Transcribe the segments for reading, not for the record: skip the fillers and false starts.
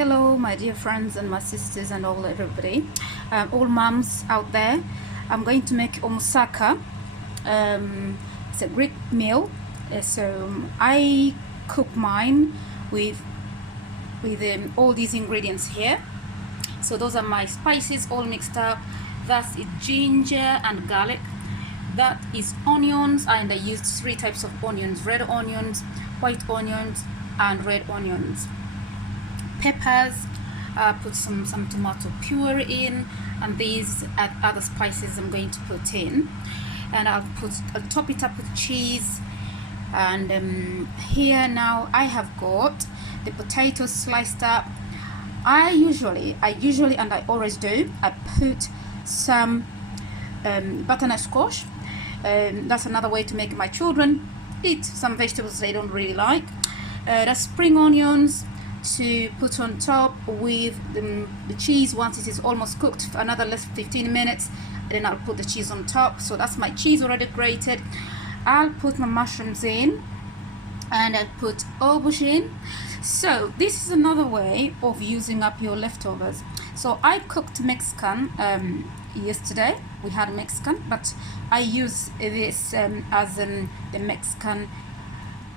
Hello, my dear friends and my sisters and all everybody, all moms out there. I'm going to make Mousakka. It's a Greek meal. So I cook mine with all these ingredients here. So those are my spices all mixed up. That's ginger and garlic. That is onions, and I used 3 types of onions: red onions, white onions, and red onions. Peppers, put some tomato puree in, and these are other spices I'm going to put in. And I'll top it up with cheese. And here now I have got the potatoes sliced up. I usually and I always do, I put some butternut squash. That's another way to make my children eat some vegetables they don't really like. That's spring onions to put on top with the cheese. Once it is almost cooked, for another less 15 minutes, and then I'll put the cheese on top. So that's my cheese already grated. I'll put my mushrooms in, and I'll put aubergine. So this is another way of using up your leftovers. So I cooked Mexican yesterday. We had Mexican, but I use this as the Mexican.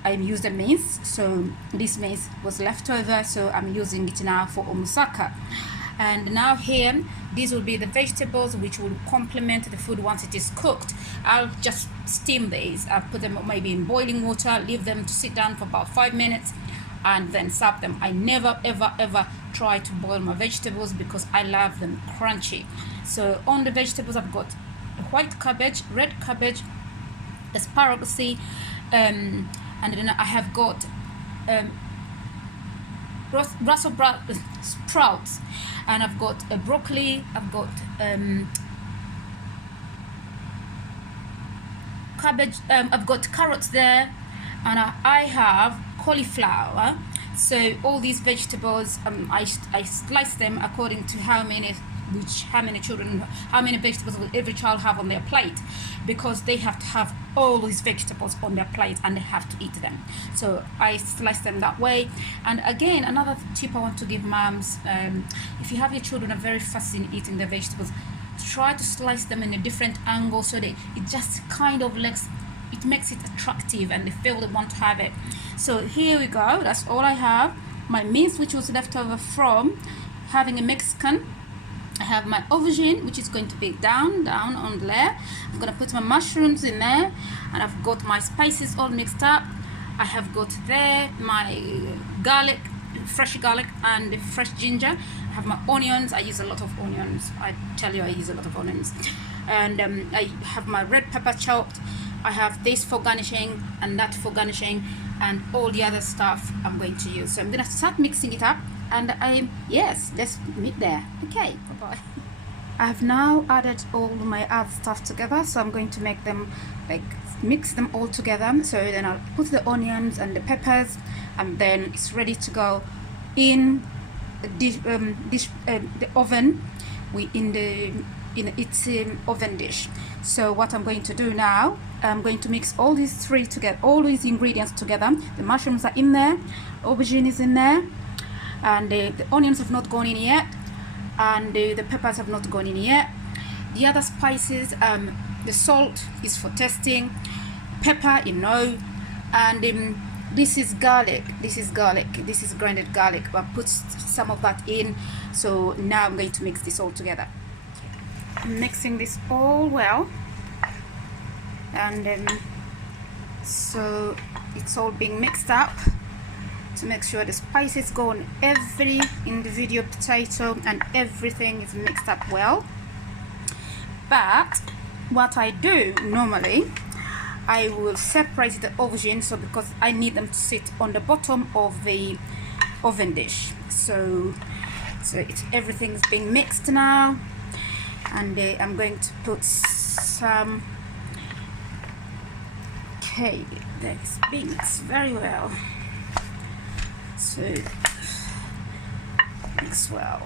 I used a maize, so this maize was left over, so I'm using it now for Mousakka. And now here, these will be the vegetables which will complement the food once it is cooked. I'll just steam these. I'll put them maybe in boiling water, leave them to sit down for about 5 minutes, and then serve them. I never ever try to boil my vegetables because I love them crunchy. So on the vegetables, I've got white cabbage, red cabbage, asparagus, and then I have got Brussels sprouts, and I've got broccoli, I've got cabbage, I've got carrots there, and I have cauliflower. So all these vegetables, I slice them according to how many children, how many vegetables will every child have on their plate, because they have to have all these vegetables on their plate and they have to eat them. So I slice them that way. And again, another tip I want to give moms, if you have your children are very fussy in eating the vegetables, try to slice them in a different angle so that it just kind of makes it attractive and they feel they want to have it. So here we go. That's all I have. My mince, which was left over from having a Mexican. I have my aubergine, which is going to be down on there. I'm going to put my mushrooms in there, and I've got my spices all mixed up. I have got there my garlic, fresh garlic and fresh ginger. I have my onions. I use a lot of onions. I tell you, I use a lot of onions. And I have my red pepper chopped. I have this for garnishing and that for garnishing, and all the other stuff I'm going to use. So I'm going to start mixing it up. And yes, let's meet there. Okay, bye-bye. I have now added all my other stuff together, so I'm going to make them, mix them all together. So then I'll put the onions and the peppers, and then it's ready to go in the oven. In its oven dish. So what I'm going to do now, I'm going to mix all these ingredients together. The mushrooms are in there, aubergine is in there, and the onions have not gone in yet, and the peppers have not gone in yet. The other spices, the salt is for tasting, pepper, and this is garlic. This is grounded garlic. I put some of that in. So now I'm going to mix this all together. I'm mixing this all well, and so it's all being mixed up to make sure the spices go on every individual potato and everything is mixed up well. But what I do normally, I will separate the aubergine, so because I need them to sit on the bottom of the oven dish. So everything's being mixed now, and I'm going to put some. Okay, that is being mixed very well. So mix well.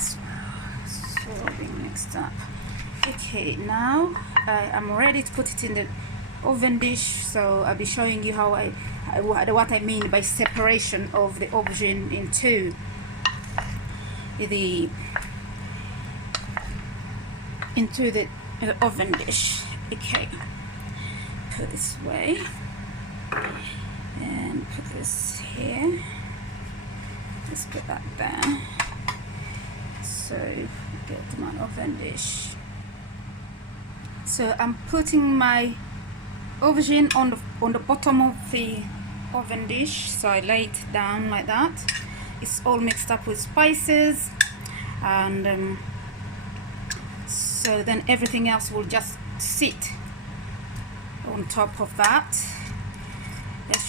So being mixed up. Okay, now I'm ready to put it in the oven dish. So I'll be showing you how I what I mean by separation of the aubergine into the oven dish. Okay, put this way and put this here. Let's put that there. So get my oven dish. So I'm putting my aubergine on the bottom of the oven dish. So I lay it down like that. It's all mixed up with spices, and so then everything else will just sit on top of that.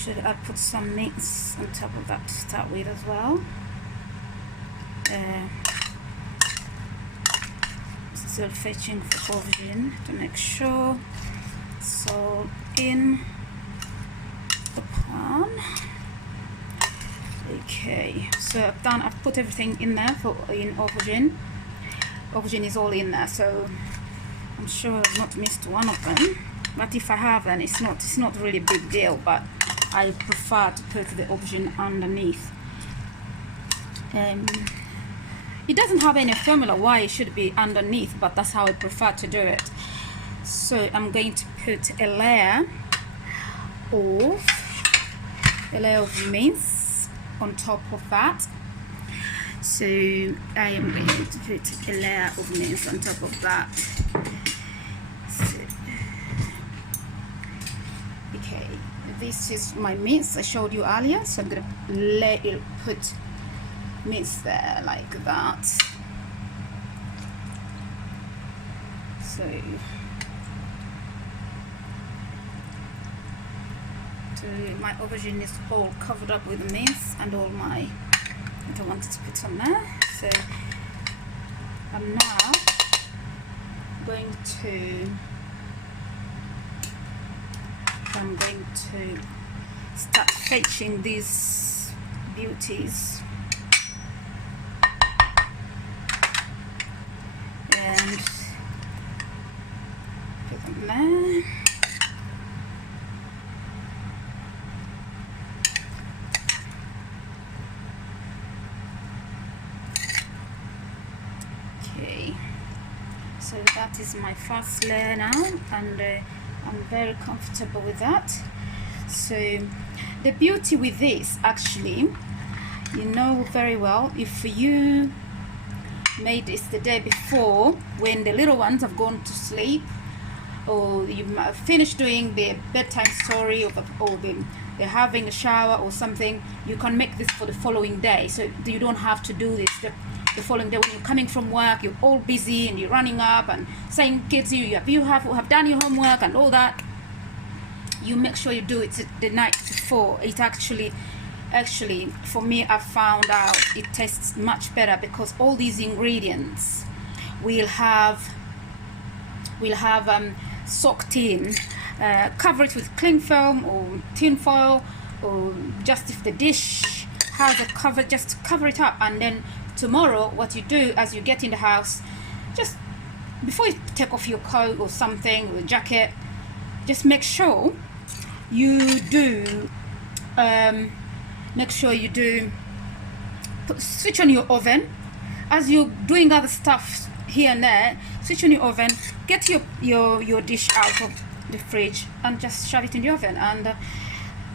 I put some mince on top of that to start with as well. Still fetching for aubergine to make sure it's all in the pan. Okay, so I've put everything in there in aubergine. Aubergine is all in there, so I'm sure I've not missed one of them. But if I have, then it's not really a big deal. But I prefer to put the aubergine underneath. It doesn't have any formula why it should be underneath, but that's how I prefer to do it. So I'm going to put a layer of mince on top of that. So I am going to put a layer of mince on top of that. So, okay, this is my mince I showed you earlier. So I'm going to put mince there like that. So my aubergine is all covered up with mince and all my that I wanted to put on there. So I'm now going to start fetching these beauties. And put them there. Okay, so that is my first layer now, and I'm very comfortable with that. So the beauty with this, actually, you know very well, if you made this the day before when the little ones have gone to sleep, or you finished doing the bedtime story, or they're having a shower or something, you can make this for the following day. So you don't have to do this the following day when you're coming from work. You're all busy and you're running up and saying kids you have done your homework and all that. You make sure you do it the night before. It actually for me, I found out it tastes much better, because all these ingredients will have soaked in. Cover it with cling film or tin foil, or just if the dish has a cover, just cover it up. And then tomorrow, what you do as you get in the house, just before you take off your coat or something, or jacket, just make sure you do switch on your oven. As you're doing other stuff here and there, switch on your oven, get your dish out of the fridge and just shove it in the oven, and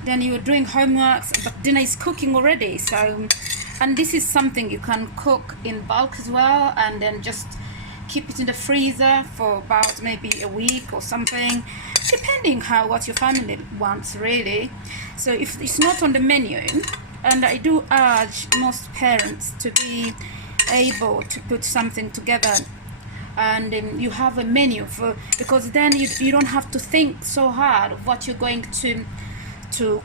then you're doing homework, but dinner is cooking already. So, and this is something you can cook in bulk as well, and then just keep it in the freezer for about maybe a week or something, depending what your family wants, really. So if it's not on the menu, and I do urge most parents to be able to put something together, and you have a menu because then you don't have to think so hard of what you're going to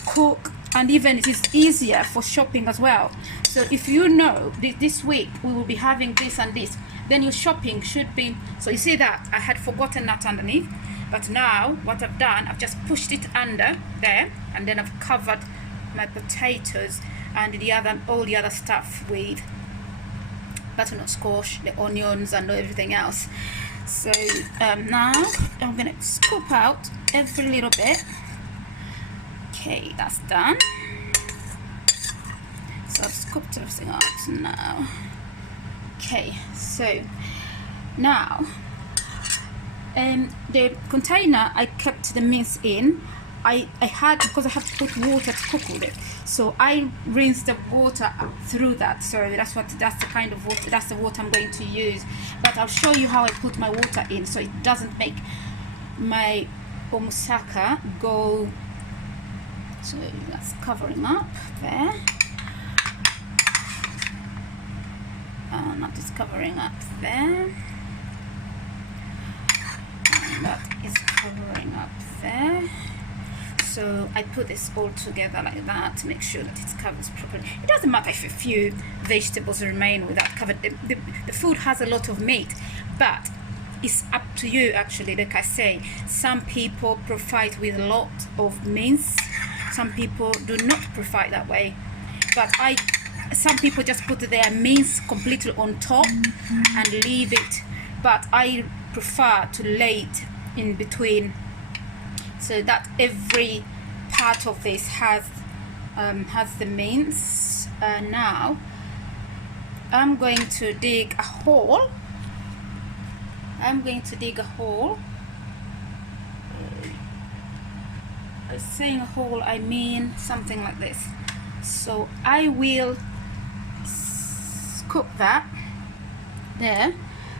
cook, and even it is easier for shopping as well. So if you know this week we will be having this and this, then your shopping should be, so you see that I had forgotten that underneath, but now what I've done, I've just pushed it under there, and then I've covered my potatoes and all the other stuff with butternut squash, the onions and everything else. So now I'm gonna scoop out every little bit. Okay, that's done. So I've scooped everything out now. Okay, so now the container I kept the mince in, I had, because I have to put water to cook with it, so I rinse the water through that. So that's the kind of water, that's the water I'm going to use. But I'll show you how I put my water in, so it doesn't make my moussaka go. So that's covering up there, and that is covering up there, and that is covering up there. So I put this all together like that to make sure that it covers properly. It doesn't matter if a few vegetables remain without covered. The food has a lot of meat, but it's up to you actually. Like I say, some people prefer it with a lot of mince. Some people do not prefer it that way. But some people just put their mince completely on top and leave it. But I prefer to lay it in between, so that every part of this has the mince. Now I'm going to dig a hole. By saying a hole, I mean something like this. So I will scoop that there,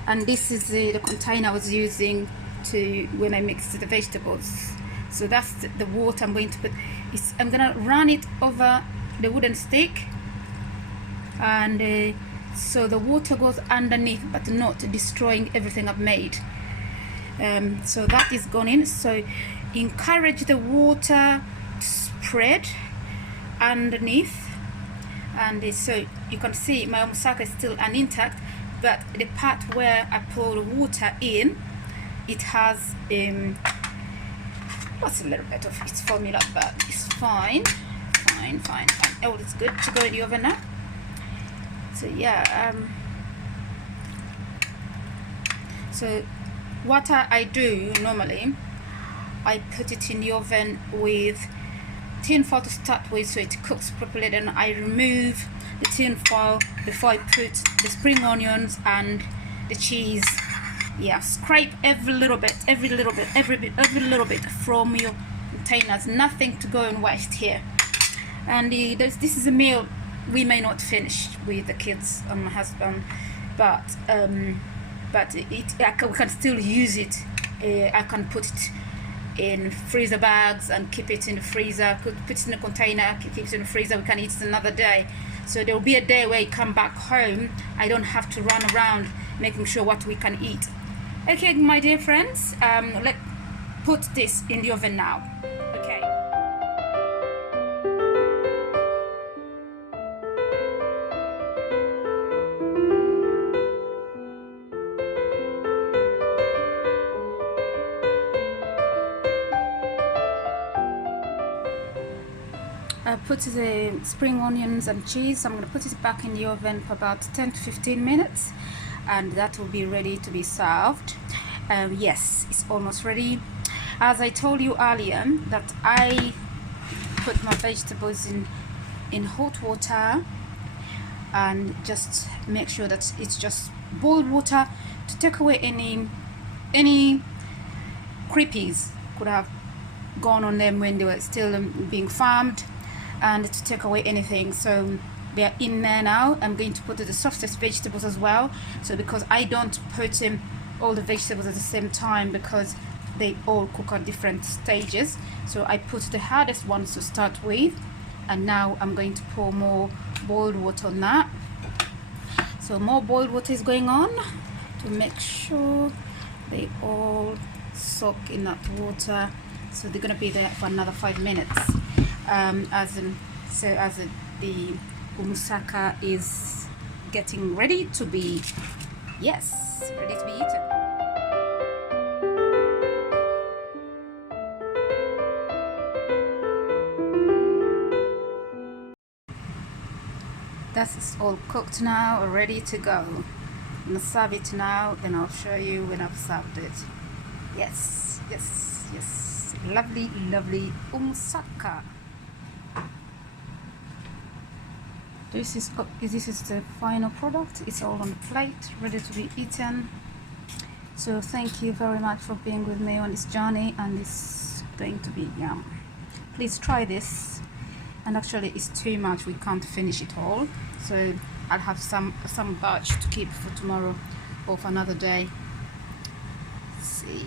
and this is the container I was using to when I mixed the vegetables. So that's the water I'm going to put. I'm gonna run it over the wooden stick, and so the water goes underneath, but not destroying everything I've made. So that is gone in. So encourage the water to spread underneath, and so you can see my moussaka is still intact, but the part where I pour the water in, it has what's a little bit of its formula, but it's fine. Oh, it's good to go in the oven now. So yeah, so what I do normally, I put it in the oven with tin foil to start with, so it cooks properly. Then I remove the tin foil before I put the spring onions and the cheese. Yeah, scrape every little bit from your containers. Nothing to go and waste here. And this is a meal we may not finish with the kids and my husband, but we can still use it. I can put it in freezer bags and keep it in the freezer. Could put it in a container, keep it in the freezer. We can eat it another day. So there will be a day where you come back home, I don't have to run around making sure what we can eat. Okay, my dear friends, let's put this in the oven now. Okay. I put the spring onions and cheese. I'm going to put it back in the oven for about 10 to 15 minutes, and that will be ready to be served. Yes, it's almost ready. As I told you earlier, that I put my vegetables in hot water, and just make sure that it's just boiled water to take away any creepies could have gone on them when they were still being farmed, and to take away anything. So they're in there now. I'm going to put the softest vegetables as well, so because I don't put all the vegetables at the same time, because they all cook at different stages. So I put the hardest ones to start with, and now I'm going to pour more boiled water on that. So more boiled water is going on to make sure they all soak in that water. So they're gonna be there for another 5 minutes. The moussaka is getting ready to be, ready to be eaten. That's all cooked now, ready to go. I'm gonna serve it now, then I'll show you when I've served it. Yes. Lovely moussaka. This is the final product. It's all on the plate, ready to be eaten. So thank you very much for being with me on this journey, and it's going to be yum. Please try this. And actually it's too much, we can't finish it all, so I'll have some batch to keep for tomorrow or for another day. Let's see.